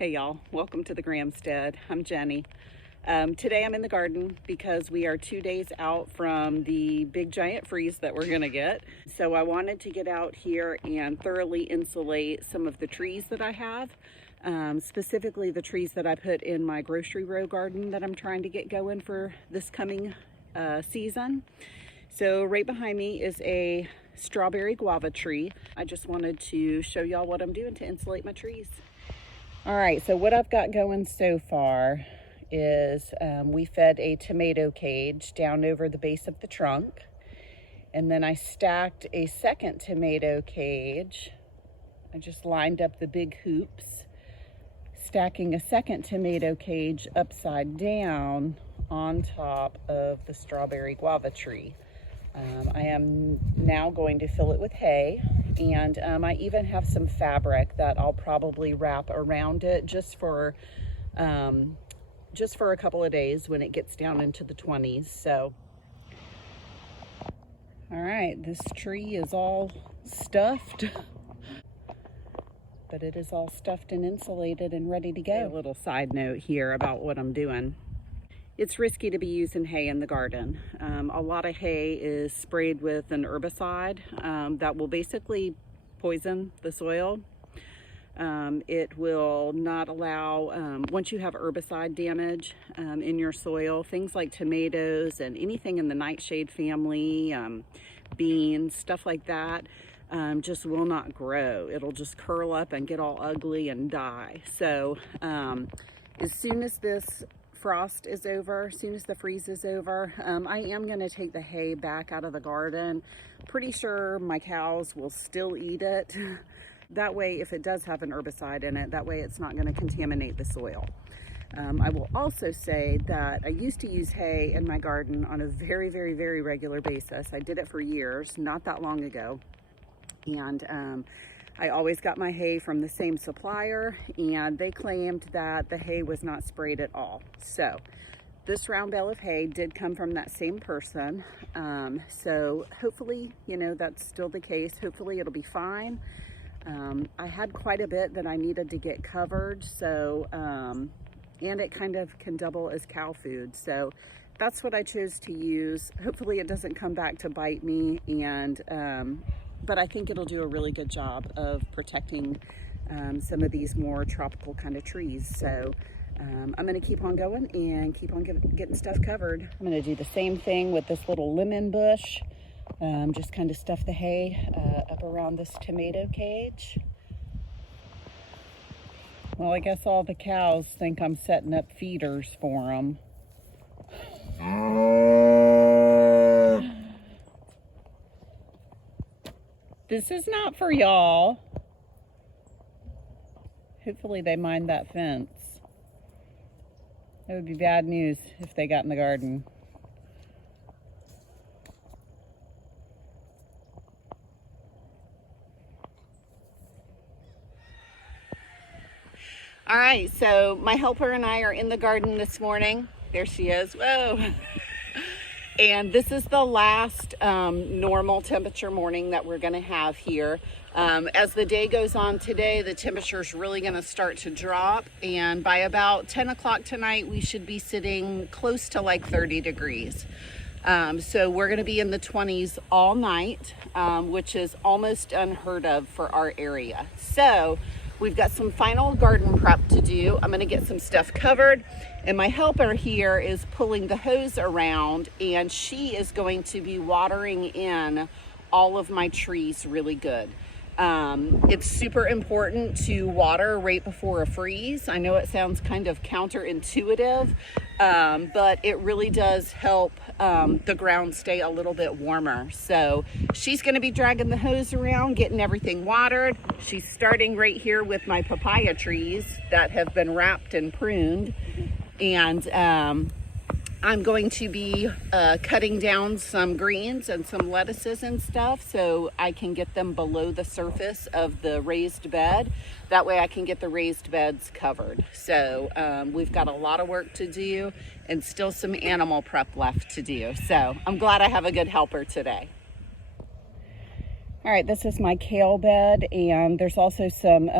Hey y'all, welcome to the Gramstead. I'm Jenny. Today I'm in the garden because we are 2 days out from the big giant freeze that we're gonna get. So I wanted to get out here and thoroughly insulate some of the trees that I have, specifically the trees that I put in my grocery row garden that I'm trying to get going for this coming season. So right behind me is a strawberry guava tree. I just wanted to show y'all what I'm doing to insulate my trees. All right, so what I've got going so far is we fed a tomato cage down over the base of the trunk, and then I stacked a second tomato cage. I just lined up the big hoops, stacking a second tomato cage upside down on top of the strawberry guava tree. I am now going to fill it with hay, and I even have some fabric that I'll probably wrap around it just for a couple of days when it gets down into the 20s. So, all right, this tree is all stuffed, but it is all stuffed and insulated and ready to go. A little side note here about what I'm doing. It's risky to be using hay in the garden. A lot of hay is sprayed with an herbicide that will basically poison the soil. It will not allow, once you have herbicide damage in your soil, things like tomatoes and anything in the nightshade family, beans, stuff like that, just will not grow. It'll just curl up and get all ugly and die. So as soon as this frost is over, as soon as the freeze is over, I am going to take the hay back out of the garden. Pretty sure my cows will still eat it. That way, if it does have an herbicide in it, that way it's not going to contaminate the soil. I will also say that I used to use hay in my garden on a very, very, very regular basis. I did it for years, not that long ago. And I always got my hay from the same supplier, and they claimed that the hay was not sprayed at all. So this round bale of hay did come from that same person. So hopefully, that's still the case. Hopefully it'll be fine. I had quite a bit that I needed to get covered. So, and it kind of can double as cow food. So that's what I chose to use. Hopefully it doesn't come back to bite me, but I think it'll do a really good job of protecting some of these more tropical kind of trees. So I'm going to keep on going and keep on getting stuff covered. I'm going to do the same thing with this little lemon bush. Just kind of stuff the hay up around this tomato cage. Well, I guess all the cows think I'm setting up feeders for them. This is not for y'all. Hopefully they mind that fence. That would be bad news if they got in the garden. All right, so my helper and I are in the garden this morning. There she is. Whoa. And this is the last normal temperature morning that we're going to have here. As the day goes on today, the temperature is really going to start to drop. And by about 10 o'clock tonight, we should be sitting close to like 30 degrees. So we're going to be in the 20s all night, which is almost unheard of for our area. So we've got some final garden prep to do. I'm going to get some stuff covered, and my helper here is pulling the hose around, and she is going to be watering in all of my trees really good. It's super important to water right before a freeze. I know it sounds kind of counterintuitive, but it really does help the ground stay a little bit warmer. So she's going to be dragging the hose around, getting everything watered. She's starting right here with my papaya trees that have been wrapped and pruned. And I'm going to be cutting down some greens and some lettuces and stuff so I can get them below the surface of the raised bed. That way I can get the raised beds covered. So we've got a lot of work to do and still some animal prep left to do. So I'm glad I have a good helper today. All right, this is my kale bed, and there's also some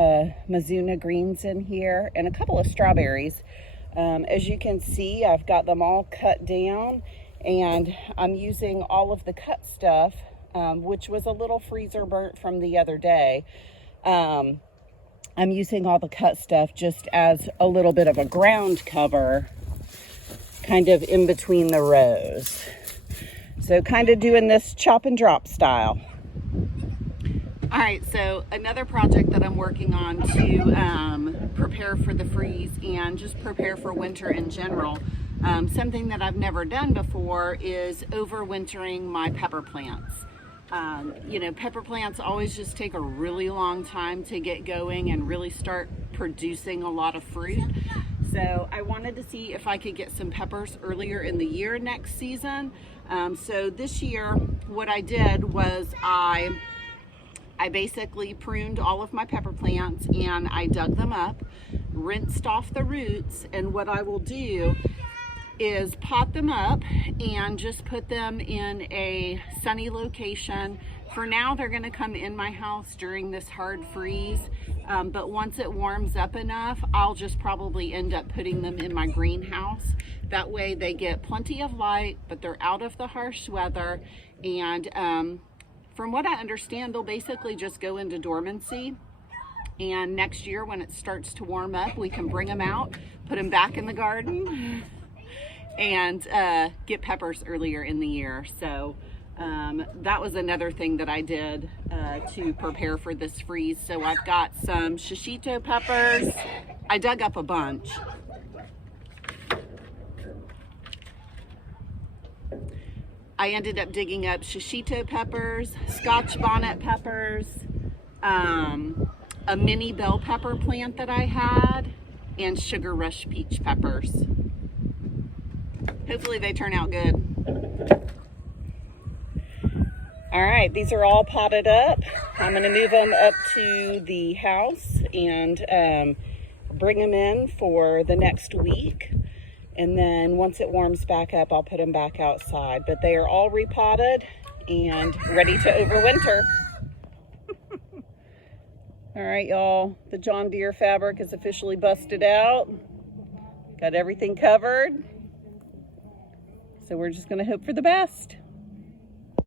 Mizuna greens in here and a couple of strawberries. As you can see, I've got them all cut down, and I'm using all of the cut stuff, which was a little freezer burnt from the other day. I'm using all the cut stuff just as a little bit of a ground cover, kind of in between the rows. So kind of doing this chop and drop style. All right, so another project that I'm working on to prepare for the freeze and just prepare for winter in general. Something that I've never done before is overwintering my pepper plants. You know, pepper plants always just take a really long time to get going and really start producing a lot of fruit. So I wanted to see if I could get some peppers earlier in the year next season. So this year, what I did was I basically pruned all of my pepper plants and I dug them up, rinsed off the roots, and what I will do is pot them up and just put them in a sunny location. For now, they're gonna come in my house during this hard freeze, but once it warms up enough, I'll just probably end up putting them in my greenhouse. That way they get plenty of light, but they're out of the harsh weather, and from what I understand, they'll basically just go into dormancy. And next year, when it starts to warm up, we can bring them out, put them back in the garden, and get peppers earlier in the year. So that was another thing that I did to prepare for this freeze. So I've got some shishito peppers. I dug up a bunch. I ended up digging up shishito peppers, Scotch bonnet peppers, a mini bell pepper plant that I had, and sugar rush peach peppers. Hopefully they turn out good. All right, these are all potted up. I'm gonna move them up to the house and bring them in for the next week. And then once it warms back up, I'll put them back outside. But they are all repotted and ready to overwinter. All right, y'all, the John Deere fabric is officially busted out. Got everything covered. So we're just gonna hope for the best.